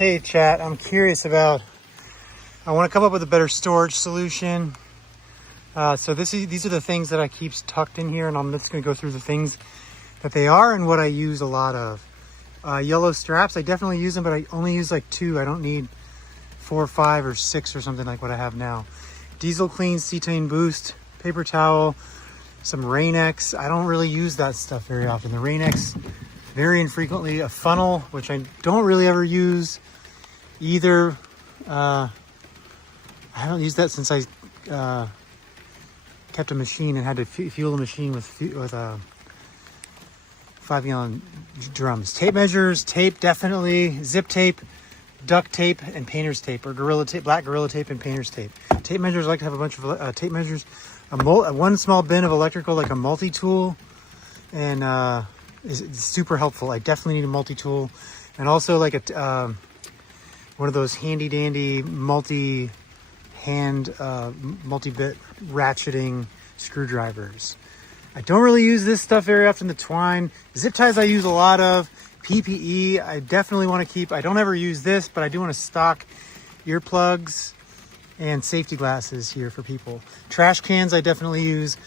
Hey chat, I'm curious about, I want to come up with a better storage solution. So these are the things that I keep tucked in here, and I'm just going to go through the things that they are and what I use a lot of. Yellow straps, I definitely use them, but I only use like 2. I don't need 4 or 5 or 6 or something like what I have now. Diesel Clean, Cetane Boost, paper towel, some Rain-X. I don't really use that stuff very often. The Rain-X, very infrequently. A funnel, which I don't really ever use either. I haven't used that since I kept a machine and had to fuel the machine with 5-gallon drums. Tape measures, tape definitely, zip tape, duct tape, and painter's tape, or Gorilla Tape, black Gorilla Tape and painter's tape. Tape measures, I like to have a bunch of tape measures. One small bin of electrical, like a multi-tool, and is super helpful. I definitely need a multi-tool, and also like a one of those handy dandy multi-bit ratcheting screwdrivers. I don't really use this stuff very often. The twine, zip ties I use a lot of. PPE I definitely want to keep. I don't ever use this, but I do want to stock earplugs and safety glasses here for people. Trash cans I definitely use.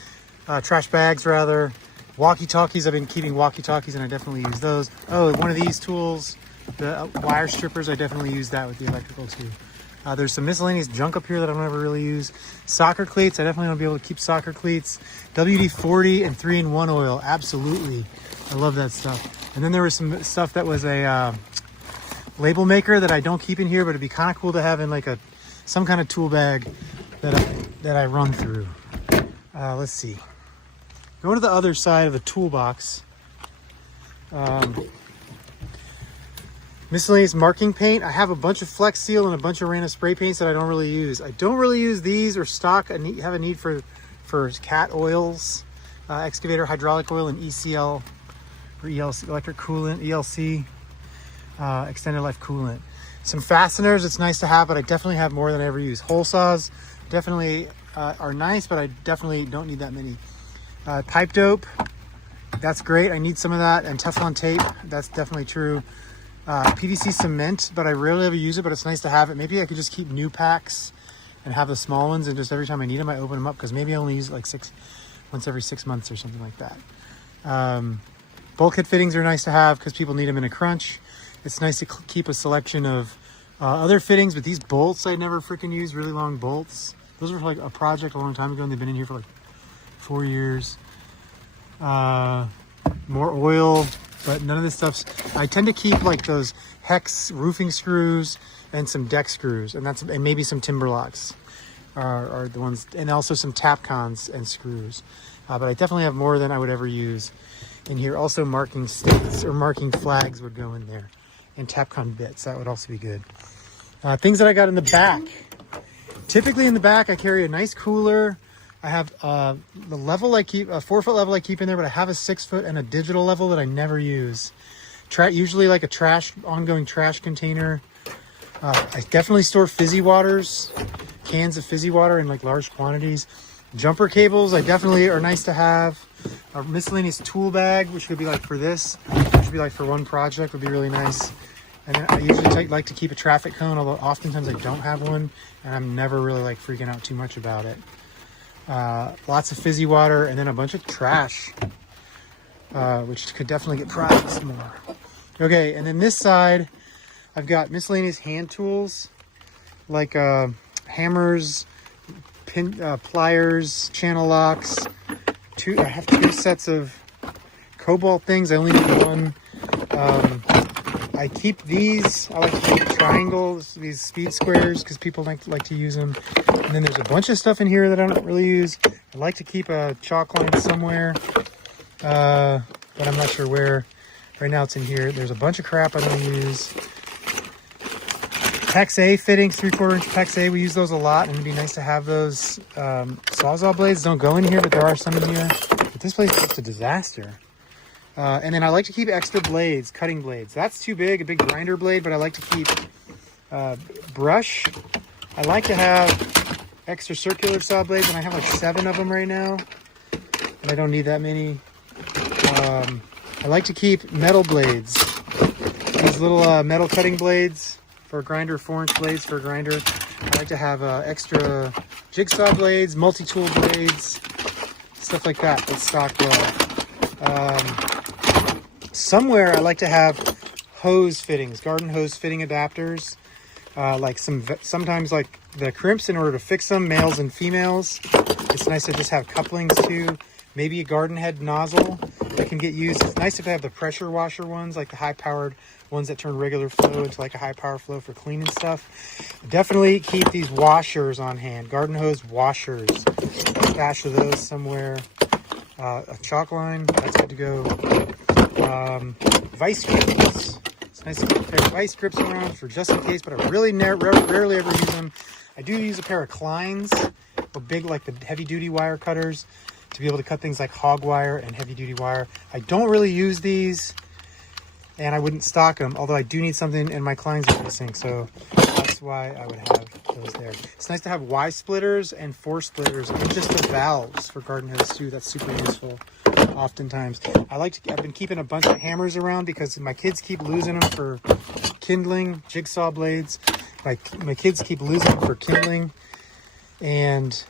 Trash bags rather. Walkie-talkies, I've been keeping walkie-talkies and I definitely use those. Oh, one of these tools, the wire strippers, I definitely use that with the electrical too. There's some miscellaneous junk up here that I don't ever really use. Soccer cleats, I definitely want to be able to keep soccer cleats. WD-40 and 3-in-1 oil, absolutely. I love that stuff. And then there was some stuff that was a label maker that I don't keep in here, but it'd be kind of cool to have in like some kind of tool bag that I run through. Let's see. Go to the other side of the toolbox. Miscellaneous marking paint. I have a bunch of Flex Seal and a bunch of random spray paints that I don't really use. I don't really use these or stock. I have a need for cat oils, excavator hydraulic oil, and ECL or ELC, electric coolant, ELC, extended life coolant. Some fasteners, it's nice to have, but I definitely have more than I ever use. Hole saws definitely are nice, but I definitely don't need that many. Pipe dope, that's great. I need some of that. And Teflon tape, that's definitely true. PVC cement, but I rarely ever use it, but it's nice to have it. Maybe I could just keep new packs and have the small ones, and just every time I need them, I open them up, because maybe I only use it like once every 6 months or something like that. Bulkhead fittings are nice to have because people need them in a crunch. It's nice to keep a selection of other fittings, but these bolts I never freaking use, really long bolts. Those were like a project a long time ago, and they've been in here for like 4 years. More oil, but none of this stuff's. I tend to keep like those hex roofing screws and some deck screws, and maybe some timber locks are the ones, and also some Tapcons and screws. But I definitely have more than I would ever use in here. Also marking sticks or marking flags would go in there, and Tapcon bits, that would also be good. Things that I got in the back. Typically in the back I carry a nice cooler. I have the level I keep, a 4-foot level I keep in there, but I have a 6-foot and a digital level that I never use. Usually like a ongoing trash container. I definitely store fizzy waters, cans of fizzy water in like large quantities. Jumper cables, I definitely are nice to have. A miscellaneous tool bag, which could be like for this, which would be like for one project, would be really nice. And then I usually like to keep a traffic cone, although oftentimes I don't have one, and I'm never really like freaking out too much about it. Lots of fizzy water, and then a bunch of trash, which could definitely get prized more. Okay, and then this side, I've got miscellaneous hand tools, like hammers, pliers, channel locks. I have 2 sets of cobalt things. I only need one. I keep these. I like to keep triangles, these speed squares, because people like to use them. And then there's a bunch of stuff in here that I don't really use. I like to keep a chalk line somewhere, but I'm not sure where. Right now it's in here. There's a bunch of crap I don't use. PEX A fittings, 3/4 inch PEX A. We use those a lot, and it'd be nice to have those. Sawzall blades don't go in here, but there are some in here. But this place is just a disaster. And then I like to keep extra blades, cutting blades. That's too big, a big grinder blade, but I like to keep brush. I like to have extra circular saw blades, and I have like 7 of them right now, and I don't need that many. I like to keep metal blades, these little metal cutting blades for a grinder, 4-inch blades for a grinder. I like to have extra jigsaw blades, multi-tool blades, stuff like that stock well. Somewhere I like to have hose fittings, garden hose fitting adapters, like sometimes like the crimps in order to fix them, males and females. It's nice to just have couplings too. Maybe a garden head nozzle that can get used. It's nice if they have the pressure washer ones, like the high-powered ones that turn regular flow into like a high-power flow for cleaning stuff. Definitely keep these washers on hand, garden hose washers. A stash of those somewhere. A chalk line, that's good to go. Vice grips. It's nice to keep a pair of vice grips around for just in case, but I really rarely ever use them. I do use a pair of Kleins, or big like the heavy-duty wire cutters, to be able to cut things like hog wire and heavy-duty wire. I don't really use these, and I wouldn't stock them, although I do need something, and my Kleins are missing, so that's why I would have those there. It's nice to have Y splitters and 4 splitters, and just the valves for garden hose too. That's super useful oftentimes. I've been keeping a bunch of hammers around because my kids keep losing them for kindling, jigsaw blades. My kids keep losing them for kindling, and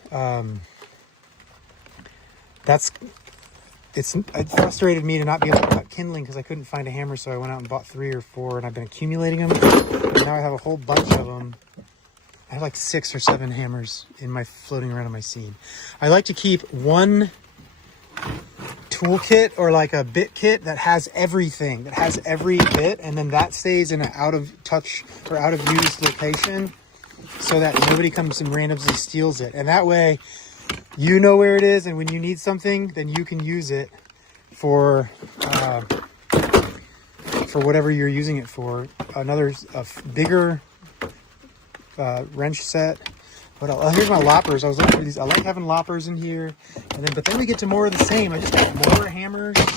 it frustrated me to not be able to cut kindling because I couldn't find a hammer, so I went out and bought 3 or 4, and I've been accumulating them. And now I have a whole bunch of them. I have like 6 or 7 hammers floating around in my scene. I like to keep one tool kit or like a bit kit that has everything, that has every bit, and then that stays in an out of touch or out of use location so that nobody comes and randomly steals it. And that way, you know where it is, and when you need something, then you can use it for whatever you're using it for. A bigger wrench set. What else? Oh, here's my loppers. I was looking for these. I like having loppers in here, but then we get to more of the same. I just got more hammers. How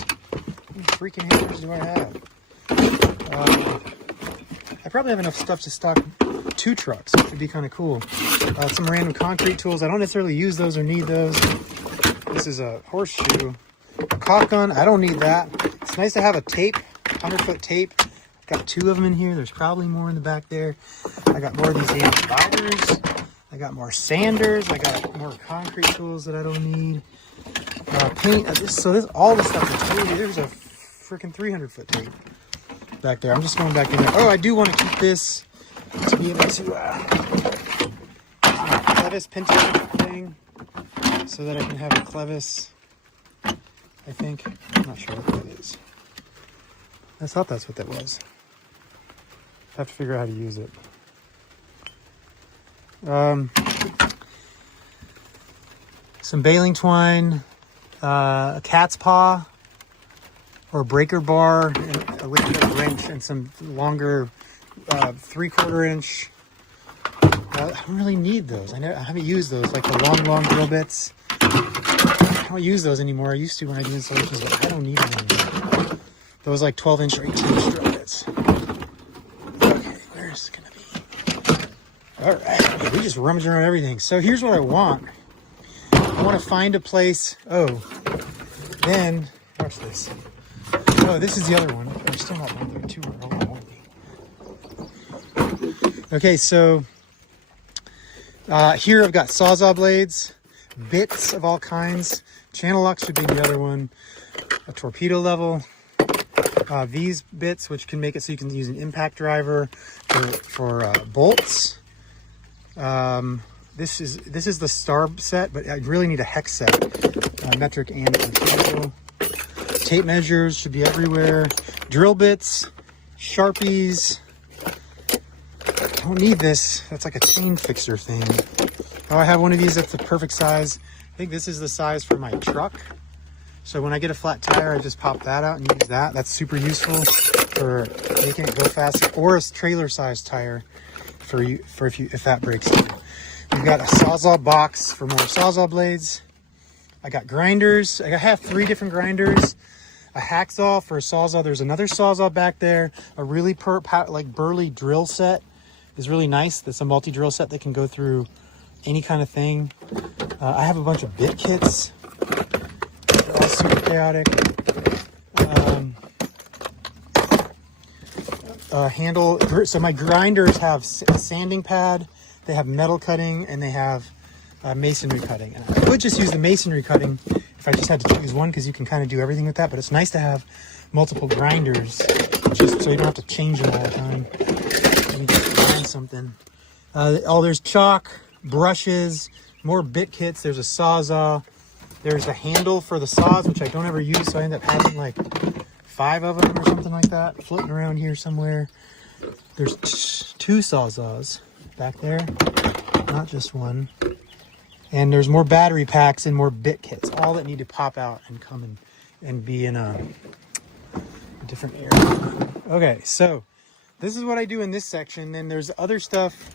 many freaking hammers do I have? I probably have enough stuff to stock 2 trucks, which would be kind of cool. Some random concrete tools. I don't necessarily use those or need those. This is a horseshoe. A caulk gun. I don't need that. It's nice to have a tape, 100-foot tape. I've got 2 of them in here. There's probably more in the back there. I got more of these damn dividers. I got more sanders. I got more concrete tools that I don't need. Paint. All this stuff is totally. There's a freaking 300-foot tape back there. I'm just going back in there. Oh, I do want to keep this to be able to clevis pinto thing, so that I can have a clevis. I think. I'm not sure what that is. I thought that's what that was. I have to figure out how to use it. Some baling twine, a cat's paw, or a breaker bar, and a liquid wrench, and some longer 3/4 inch. I don't really need those. I haven't used those, like the long drill bits. I don't use those anymore. I used to when I do installations, but I don't need them anymore. Those like 12-inch or 18-inch drill bits. Okay, where's it gonna be? All right, okay, we just rummage around everything. So here's what I want. I want to find a place. Oh, then watch this. Oh, this is the other one. There's still not one. There are 2 more. Okay, so here I've got Sawzall blades, bits of all kinds. Channel locks should be the other one. A torpedo level. These bits, which can make it so you can use an impact driver for bolts. This is the star set, but I really need a hex set, metric and torpedo. Tape measures should be everywhere. Drill bits, Sharpies. I don't need this. That's like a chain fixer thing. Oh, I have one of these that's the perfect size. I think this is the size for my truck. So when I get a flat tire, I just pop that out and use that. That's super useful for making it go fast. Or a trailer size tire if that breaks down. We've got a Sawzall box for more Sawzall blades. I got grinders. I have 3 different grinders. A hacksaw for a Sawzall. There's another Sawzall back there. A really burly drill set is really nice. That's a multi-drill set that can go through any kind of thing. I have a bunch of bit kits. They're all super chaotic. handle. So my grinders have a sanding pad, they have metal cutting, and they have masonry cutting. And I would just use the masonry cutting if I just had to choose one, because you can kind of do everything with that. But it's nice to have multiple grinders, just so you don't have to change them all the time. Let me just grind something. There's chalk, brushes, more bit kits. There's a Sawzall. There's a handle for the saws, which I don't ever use, so I end up having like 5 of them or something like that floating around here somewhere. There's 2 Sawzalls back there, not just one. And there's more battery packs and more bit kits, all that need to pop out and come and be in a different area. Okay, so this is what I do in this section. Then there's other stuff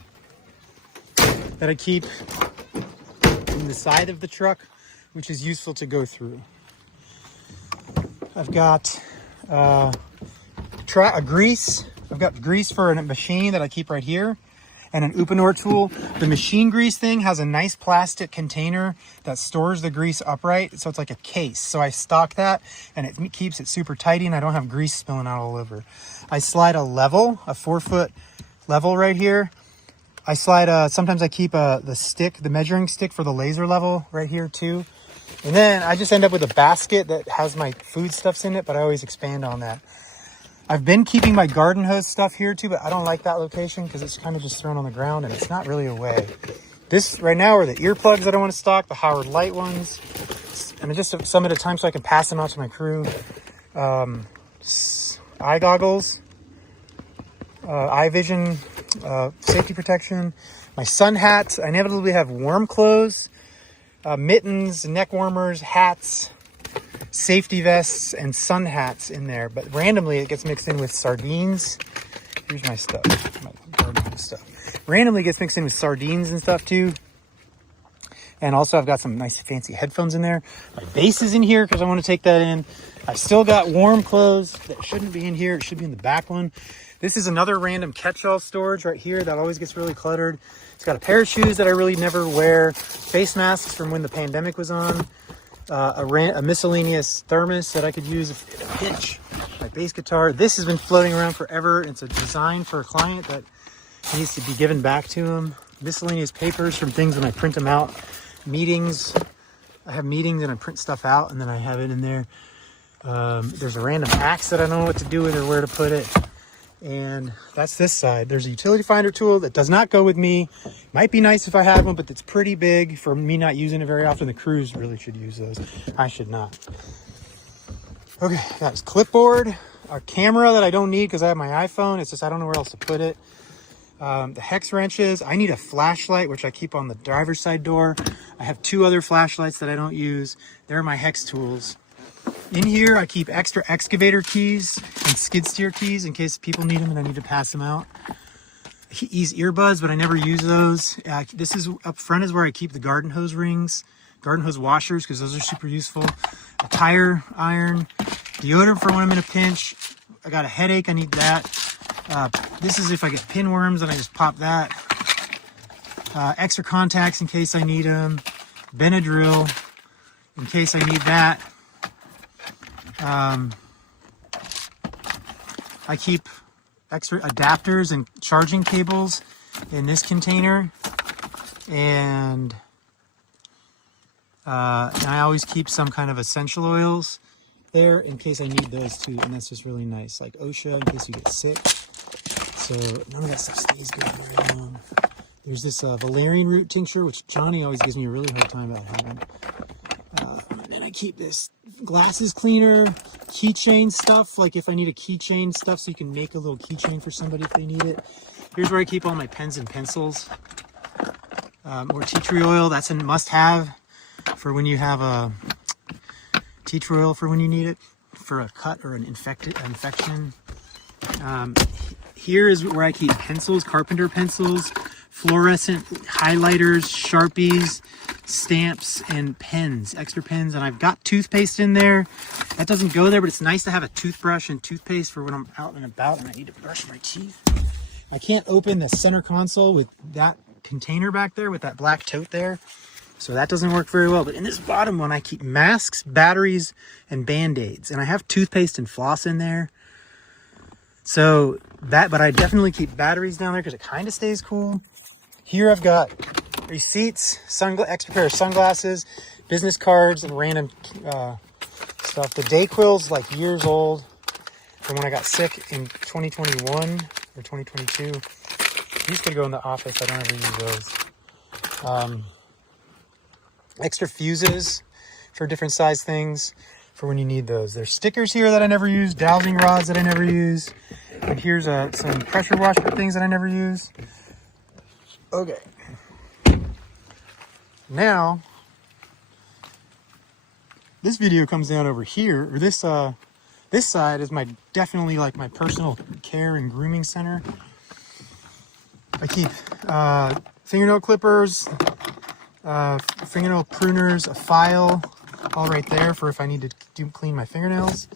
that I keep in the side of the truck, which is useful to go through. I've got a grease. I've got grease for a machine that I keep right here, and an Uponor tool. The machine grease thing has a nice plastic container that stores the grease upright, so it's like a case. So I stock that, and it keeps it super tidy, and I don't have grease spilling out all over. I slide a level, a 4-foot level right here. I slide sometimes I keep the measuring stick for the laser level right here too. And then I just end up with a basket that has my foodstuffs in it, but I always expand on that. I've been keeping my garden hose stuff here too, but I don't like that location because it's kind of just thrown on the ground and it's not really a way. This right now are the earplugs that I want to stock, the Howard Light ones, and just some at a time so I can pass them out to my crew. Eye goggles, eye vision, safety protection, my sun hats. I inevitably have warm clothes, mittens, neck warmers, hats, safety vests, and sun hats in there. But randomly it gets mixed in with sardines. Here's my stuff, my garden stuff. Randomly gets mixed in with sardines and stuff too. And also I've got some nice fancy headphones in there. My base is in here because I want to take that in. I've still got warm clothes that shouldn't be in here. It should be in the back one. This is another random catch-all storage right here that always gets really cluttered. It's got a pair of shoes that I really never wear, face masks from when the pandemic was on, a miscellaneous thermos that I could use in a pinch, my bass guitar. This has been floating around forever. It's a design for a client that needs to be given back to him. Miscellaneous papers from things when I print them out. Meetings. I have meetings and I print stuff out and then I have it in there. There's a random axe that I don't know what to do with or where to put it. And that's this side. There's a utility finder tool that does not go with me. Might be nice if I had one, but it's pretty big for me not using it very often. The crews really should use those. I should not. Okay, that's clipboard. A camera that I don't need because I have my iPhone. It's just I don't know where else to put it. The hex wrenches. I need a flashlight, which I keep on the driver's side door. I have 2 other flashlights that I don't use. They're my hex tools. In here, I keep extra excavator keys and skid steer keys in case people need them and I need to pass them out. These earbuds, but I never use those. This is up front is where I keep the garden hose rings, garden hose washers, because those are super useful. A tire iron, deodorant for when I'm in a pinch. I got a headache, I need that. This is if I get pinworms, and I just pop that. Extra contacts in case I need them. Benadryl in case I need that. I keep extra adapters and charging cables in this container, and I always keep some kind of essential oils there in case I need those too, and that's just really nice, like OSHA in case you get sick. So none of that stuff stays good very long. There's this valerian root tincture, which Johnny always gives me a really hard time about having. And then I keep this glasses cleaner, keychain stuff, like if I need a keychain stuff so you can make a little keychain for somebody if they need it. Here's where I keep all my pens and pencils. More tea tree oil, that's a must-have for when you have a tea tree oil for when you need it, for a cut or an infection. Here is where I keep pencils, carpenter pencils, fluorescent highlighters, Sharpies, stamps, and pens, extra pens. And I've got toothpaste in there. That doesn't go there, but it's nice to have a toothbrush and toothpaste for when I'm out and about and I need to brush my teeth. I can't open the center console with that container back there with that black tote there, so that doesn't work very well. But in this bottom one, I keep masks, batteries, and Band-Aids. And I have toothpaste and floss in there. So That, but I definitely keep batteries down there because it kind of stays cool. Here I've got receipts, extra pair of sunglasses, business cards, and random stuff. The Dayquil's like years old from when I got sick in 2021 or 2022. These could go in the office. I don't ever use those. Extra fuses for different size things for when you need those. There's stickers here that I never use, dowsing rods that I never use. And here's some pressure washer things that I never use. Okay. Now, this video comes down over here, or this side is definitely like my personal care and grooming center. I keep fingernail clippers, fingernail pruners, a file, all right there for if I need to clean my fingernails.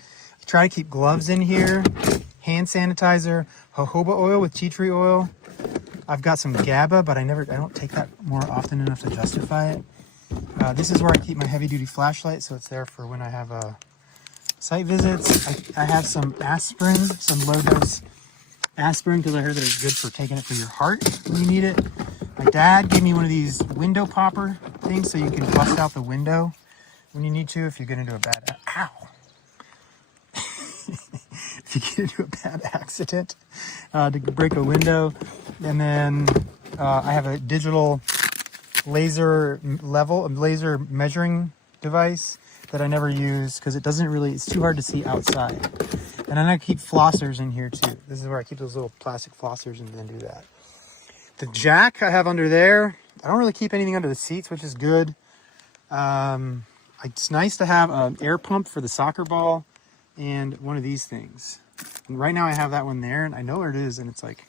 I try to keep gloves in here, hand sanitizer, jojoba oil with tea tree oil. I've got some GABA, but I don't take that more often enough to justify it. This is where I keep my heavy duty flashlight, so it's there for when I have site visits. I have some aspirin, some low dose aspirin, because I heard that it's good for taking it for your heart when you need it. My dad gave me one of these window popper things so you can bust out the window when you need to if you get into a bad if you get into a bad accident to break a window. And then I have a digital laser measuring device that I never use because it's too hard to see outside. And then I keep flossers in here too. This is where I keep those little plastic flossers and then do that. The jack I have under there. I don't really keep anything under the seats, which is good. It's nice to have an air pump for the soccer ball and one of these things. And right now I have that one there, and I know where it is, and it's like,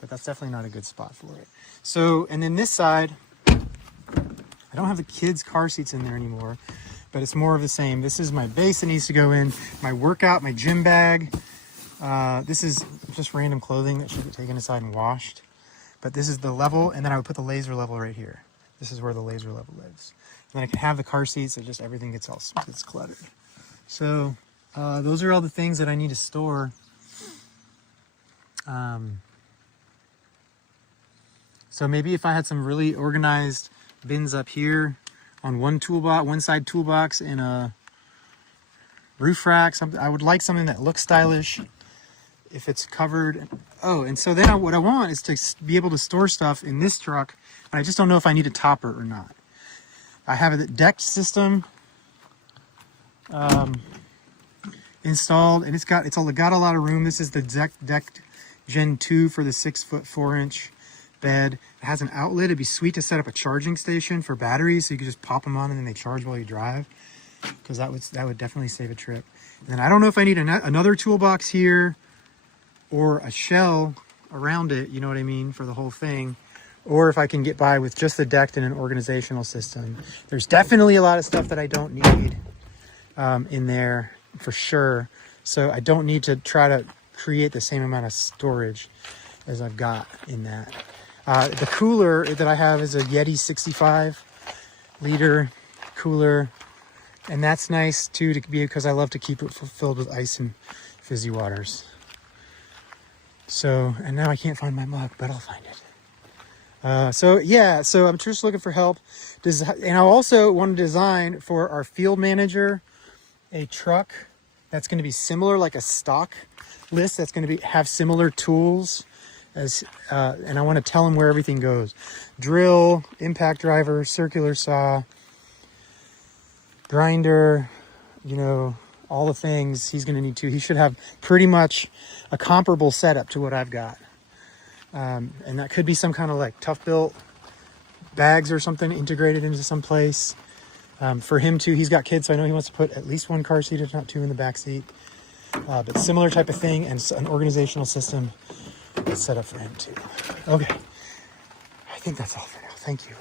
but that's definitely not a good spot for it. So, and then this side, I don't have the kids' car seats in there anymore, but it's more of the same. This is my base that needs to go in, my workout, my gym bag. This is just random clothing that should get taken aside and washed. But this is the level, and then I would put the laser level right here. This is where the laser level lives. And then I can have the car seats, so just everything gets cluttered. So those are all the things that I need to store. So maybe if I had some really organized bins up here on one side toolbox and a roof rack, I would like something that looks stylish if it's covered. Oh, and so then what I want is to be able to store stuff in this truck, and I just don't know if I need a topper or not. I have a decked system installed, and it's got a lot of room. This is the decked Gen 2 for the 6'4" bed. It has an outlet. It'd be sweet to set up a charging station for batteries, so you could just pop them on and then they charge while you drive, because that would definitely save a trip. And then I don't know if I need another toolbox here or a shell around it, you know what I mean, for the whole thing, or if I can get by with just the decked and an organizational system. There's definitely a lot of stuff that I don't need in there for sure, so I don't need to try to create the same amount of storage as I've got in that. The cooler that I have is a Yeti 65 liter cooler, and that's nice too, because I love to keep it filled with ice and fizzy waters. So, and now I can't find my mug, but I'll find it. So I'm just looking for help. And I also want to design for our field manager a truck that's going to be similar, like a stock list that's going to have similar tools as, and I want to tell him where everything goes. Drill, impact driver, circular saw, grinder, all the things he's going to need to. He should have pretty much a comparable setup to what I've got. And that could be some kind of like tough built bags or something integrated into some place. For him too, he's got kids, so I know he wants to put at least one car seat, if not two, in the back seat. But similar type of thing, and an organizational system set up for him too. Okay, I think that's all for now. Thank you.